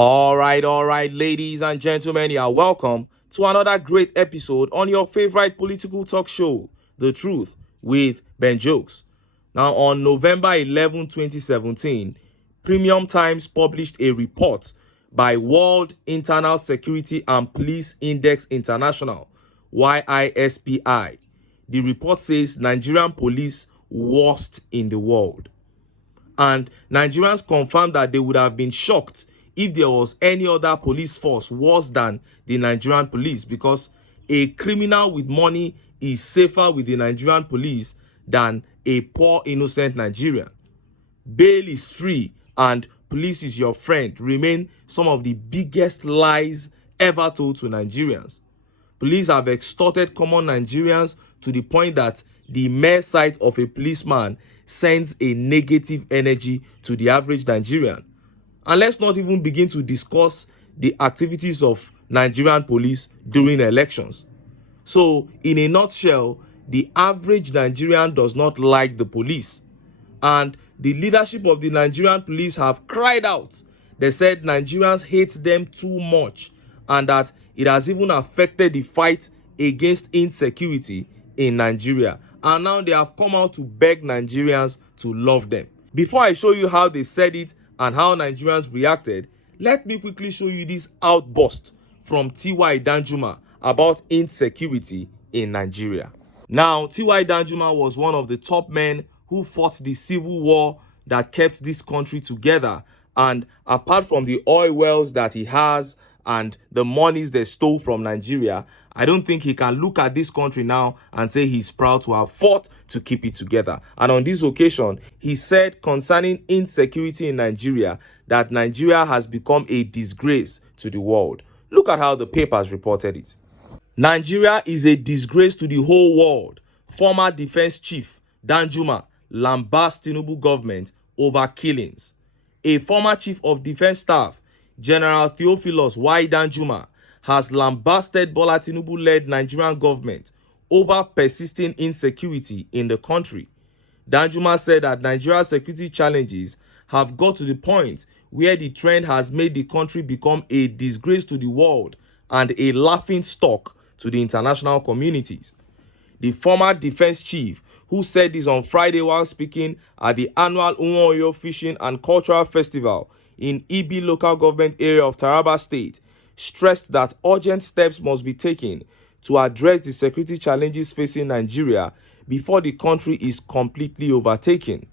All right, ladies and gentlemen, you are welcome to another great episode on your favorite political talk show, The Truth with Ben Jokes. Now, on November 11, 2017, Premium Times published a report by World Internal Security and Police Index International, WISPI. The report says Nigerian police worst in the world. And Nigerians confirmed that they would have been shocked if there was any other police force worse than the Nigerian police, because a criminal with money is safer with the Nigerian police than a poor innocent Nigerian. Bail is free and police is your friend remain some of the biggest lies ever told to Nigerians. Police have extorted common Nigerians to the point that the mere sight of a policeman sends a negative energy to the average Nigerian. And let's not even begin to discuss the activities of Nigerian police during elections. So, in a nutshell, the average Nigerian does not like the police. And the leadership of the Nigerian police have cried out. They said Nigerians hate them too much and that it has even affected the fight against insecurity in Nigeria. And now they have come out to beg Nigerians to love them. Before I show you how they said it and how Nigerians reacted, let me quickly show you this outburst from T.Y. Danjuma about insecurity in Nigeria. Now, T.Y. Danjuma was one of the top men who fought the civil war that kept this country together. And apart from the oil wells that he has and the monies they stole from Nigeria, I don't think he can look at this country now and say he's proud to have fought to keep it together. And on this occasion, he said concerning insecurity in Nigeria that Nigeria has become a disgrace to the world. Look at how the papers reported it. Nigeria is a disgrace to the whole world. Former defense chief Danjuma lambasts Tinubu government over killings. A former chief of defense staff, General Theophilus Y. Danjuma, has lambasted Bola Tinubu-led Nigerian government over persisting insecurity in the country. Danjuma said that Nigeria's security challenges have got to the point where the trend has made the country become a disgrace to the world and a laughing stock to the international communities. The former defense chief, who said this on Friday while speaking at the annual Umoyo Fishing and Cultural Festival in Ibi local government area of Taraba State, stressed that urgent steps must be taken to address the security challenges facing Nigeria before the country is completely overtaken.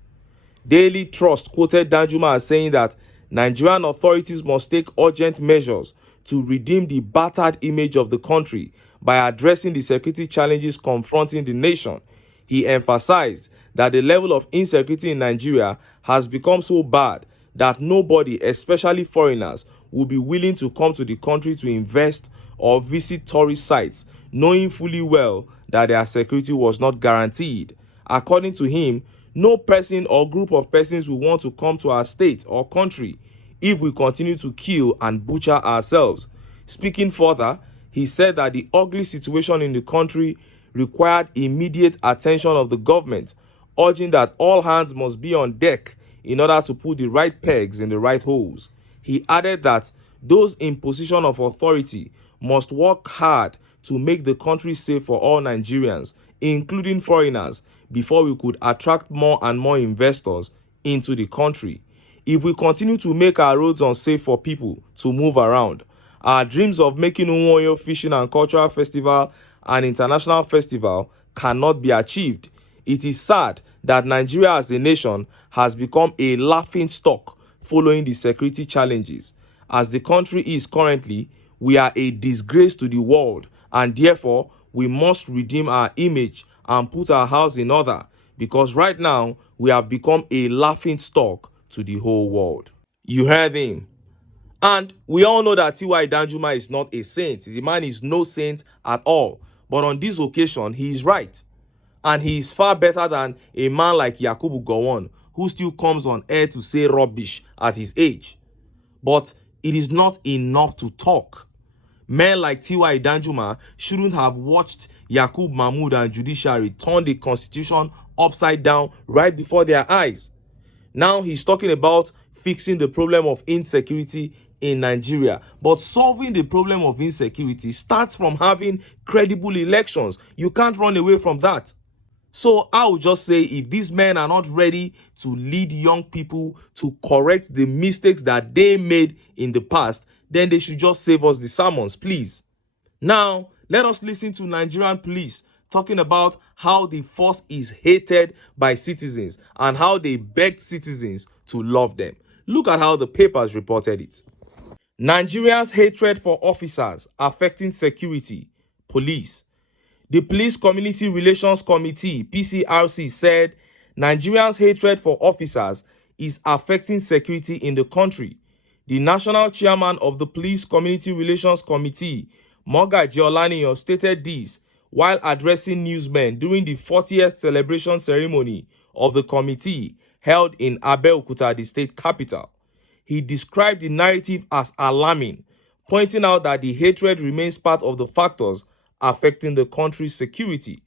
Daily Trust quoted Danjuma as saying that Nigerian authorities must take urgent measures to redeem the battered image of the country by addressing the security challenges confronting the nation. He emphasized that the level of insecurity in Nigeria has become so bad that nobody, especially foreigners, will be willing to come to the country to invest or visit tourist sites, knowing fully well that their security was not guaranteed. According to him, no person or group of persons will want to come to our state or country if we continue to kill and butcher ourselves. Speaking further, he said that the ugly situation in the country required immediate attention of the government, urging that all hands must be on deck in order to put the right pegs in the right holes. He added that those in position of authority must work hard to make the country safe for all Nigerians, including foreigners, before we could attract more and more investors into the country. If we continue to make our roads unsafe for people to move around, our dreams of making Umoyo Fishing and Cultural Festival an international festival cannot be achieved. It is sad that Nigeria as a nation has become a laughing stock following the security challenges. As the country is currently, we are a disgrace to the world, and therefore we must redeem our image and put our house in order, because right now we have become a laughing stock to the whole world. You heard him. And we all know that T.Y. Danjuma is not a saint. The man is no saint at all. But on this occasion, he is right. And he is far better than a man like Yakubu Gowon, who still comes on air to say rubbish at his age. But it is not enough to talk. Men like T.Y. Danjuma shouldn't have watched Yakub Mahmood and judiciary turn the constitution upside down right before their eyes. Now he's talking about fixing the problem of insecurity in Nigeria. But solving the problem of insecurity starts from having credible elections. You can't run away from that. So I would just say, if these men are not ready to lead young people to correct the mistakes that they made in the past, then they should just save us the sermons, please. Now, let us listen to Nigerian police talking about how the force is hated by citizens and how they begged citizens to love them. Look at how the papers reported it. Nigerians' hatred for officers affecting security, police. The Police Community Relations Committee, PCRC, said Nigerians' hatred for officers is affecting security in the country. The national chairman of the Police Community Relations Committee, Mogaji Olaniyan, stated this while addressing newsmen during the 40th celebration ceremony of the committee held in Abeokuta, the state capital. He described the narrative as alarming, pointing out that the hatred remains part of the factors affecting the country's security.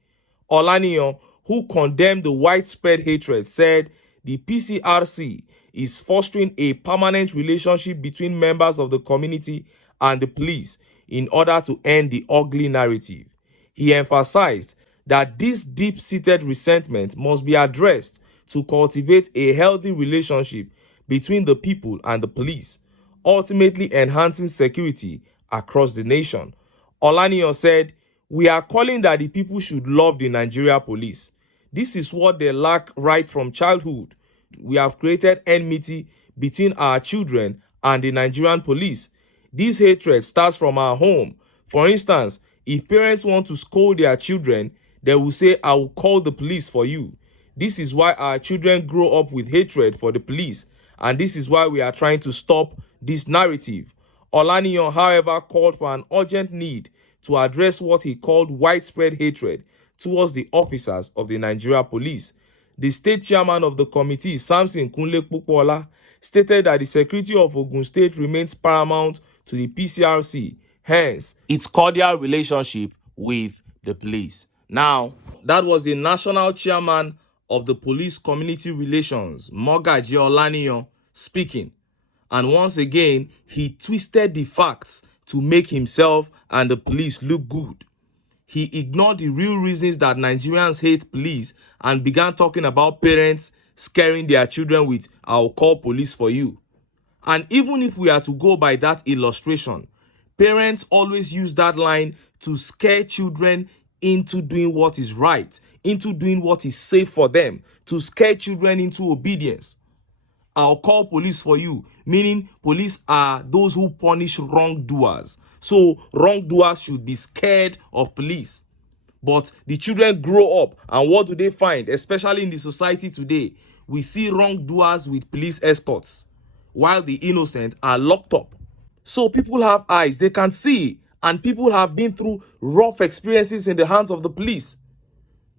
Olaniyan, who condemned the widespread hatred, said the PCRC is fostering a permanent relationship between members of the community and the police in order to end the ugly narrative. He emphasized that this deep-seated resentment must be addressed to cultivate a healthy relationship between the people and the police, ultimately enhancing security across the nation. Olaniyan said, "We are calling that the people should love the Nigeria police. This is what they lack right from childhood. We have created enmity between our children and the Nigerian police. This hatred starts from our home. For instance, if parents want to scold their children, they will say, 'I will call the police for you.' This is why our children grow up with hatred for the police, and this is why we are trying to stop this narrative." Olaniyan, however, called for an urgent need to address what he called widespread hatred towards the officers of the Nigeria police. The state chairman of the committee, Samson Kunle Pupola, stated that the security of Ogun State remains paramount to the PCRC, hence its cordial relationship with the police. Now, that was the national chairman of the Police Community Relations, Mogaji Olaniyan, speaking. And once again, he twisted the facts to make himself and the police look good. He ignored the real reasons that Nigerians hate police and began talking about parents scaring their children with, "I'll call police for you." And even if we are to go by that illustration, parents always use that line to scare children into doing what is right, into doing what is safe for them, to scare children into obedience. "I'll call police for you," meaning police are those who punish wrongdoers. So wrongdoers should be scared of police. But the children grow up, and what do they find? Especially in the society today, we see wrongdoers with police escorts, while the innocent are locked up. So people have eyes, they can see, and people have been through rough experiences in the hands of the police.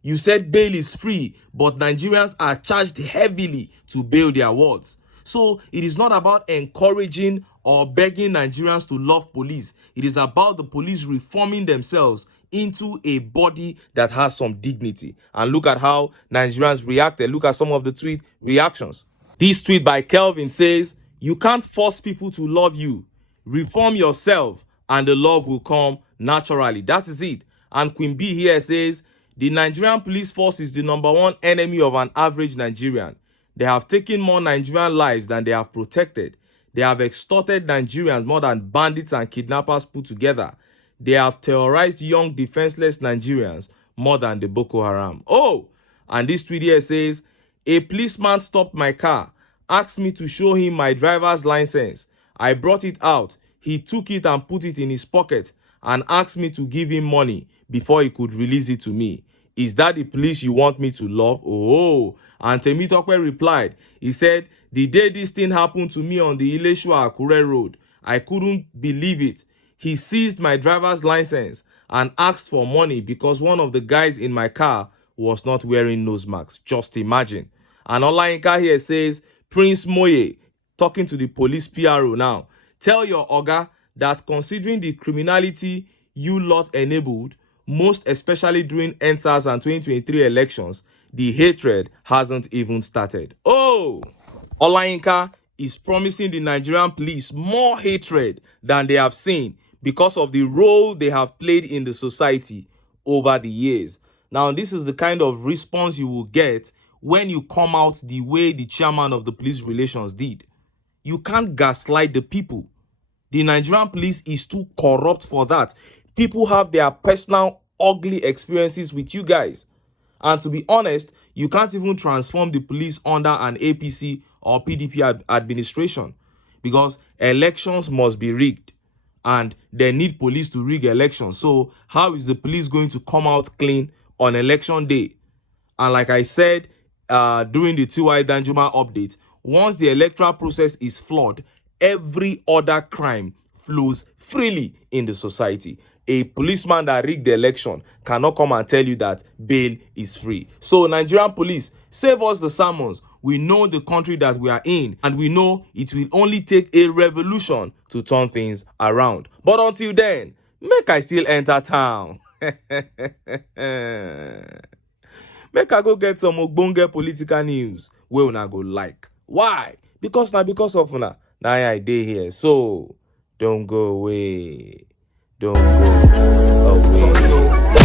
You said bail is free, but Nigerians are charged heavily to bail their wards. So it is not about encouraging or begging Nigerians to love police. It is about the police reforming themselves into a body that has some dignity. And look at how Nigerians reacted. Look at some of the tweet reactions. This tweet by Kelvin says, "You can't force people to love you. Reform yourself and the love will come naturally." That is it. And Queen B here says, "The Nigerian police force is the #1 enemy of an average Nigerian. They have taken more Nigerian lives than they have protected. They have extorted Nigerians more than bandits and kidnappers put together. They have terrorized young defenseless Nigerians more than the Boko Haram." Oh, and this tweet here says, "A policeman stopped my car, asked me to show him my driver's license. I brought it out. He took it and put it in his pocket and asked me to give him money before he could release it to me. Is that the police you want me to love?" Oh, and Temitope replied. He said, "The day this thing happened to me on the Ilesua-Akure road, I couldn't believe it. He seized my driver's license and asked for money because one of the guys in my car was not wearing nose masks. Just imagine." And Olayinka here says, "Prince Moye, talking to the police PRO now, tell your Oga that considering the criminality you lot enabled, most especially during NSAS and 2023 elections, the hatred hasn't even started." Oh, Olayinka is promising the Nigerian police more hatred than they have seen because of the role they have played in the society over the years. Now, this is the kind of response you will get when you come out the way the chairman of the police relations did. You can't gaslight the people. The Nigerian police is too corrupt for that. People have their personal ugly experiences with you guys. And to be honest, you can't even transform the police under an APC or PDP administration, because elections must be rigged and they need police to rig elections. So how is the police going to come out clean on election day? And like I said during the TY Danjuma update, once the electoral process is flawed, every other crime flows freely in the society. A policeman that rigged the election cannot come and tell you that bail is free. So Nigerian police, save us the sermons. We know the country that we are in, and we know it will only take a revolution to turn things around. But until then, make I still enter town. Make I go get some ogbonge political news wey una go like. Why? Because of una na I dey here. So don't go away. Don't go away.